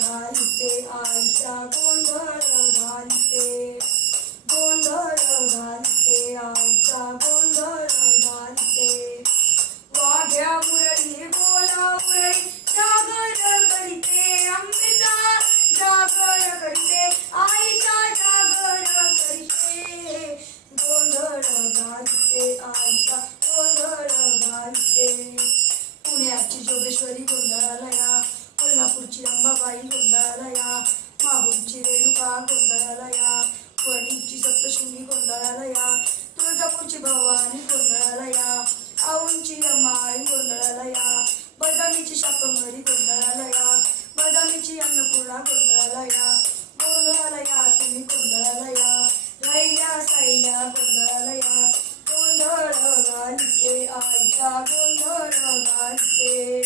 घालते आईचा गोंधळ घालते. गोंधळ घालते आईचा गोंधळ घालते. वाघ्या मुरळी बोला मुरळी माहूरची गोंधळाला या. वणीची सप्तशृंगी गोंधळाला या. तुळजापूरची भवानी गोंधळाला या. आऊंची रमाई गोंधळाला या. बदामीची शाकंभरी गोंधळाला या. बदामीची अन्नपूर्णा गोंधळाला या. गोंधळाला या तुम्ही गोंधळाला या. राहिल्या साईल्या गोंधळाला या. गोंधळ घालते आईचा गोंधळ घालते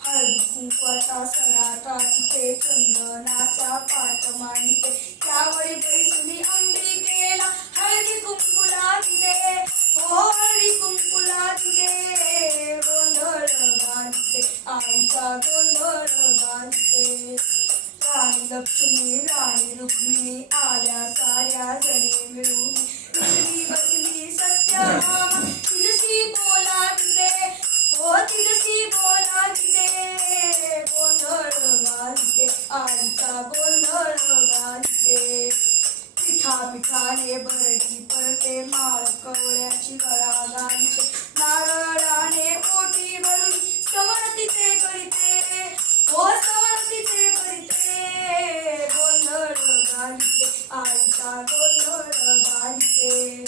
हळदी कुंकवाचा सडा टाकते चंदनाचा पाठ मांडते गोंधळ घालते राणी लक्ष्मी राणी रुक्मिणी आल्या साऱ्या जणी मिळून बसली बसली सत्यभामा तिजसी बोला तिथे हो तिजसी बोला तिथे गोंधळ घालते आईचा गोंधळ घालते पिठा पिठाने भरडी परते, माळ कवळ्याची गळा घालते नारळाने घालते आईचा गोंधळ घालते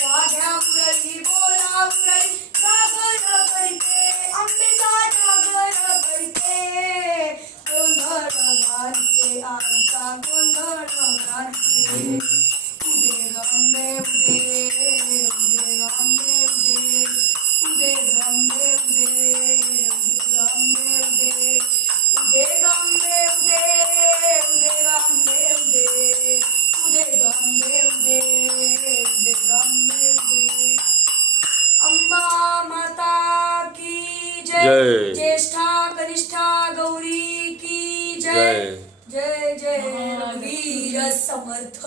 वाघ्या मुरळी बोला मुरळी जागर करीते आंबेचा जागर करीते गोंधळ घालते आईचा गोंधळ घालते उदे गंबे उदे उदे जय जय. ज्येष्ठा कनिष्ठा गौरी की जय. जय. जय जय रघुवीर समर्थ.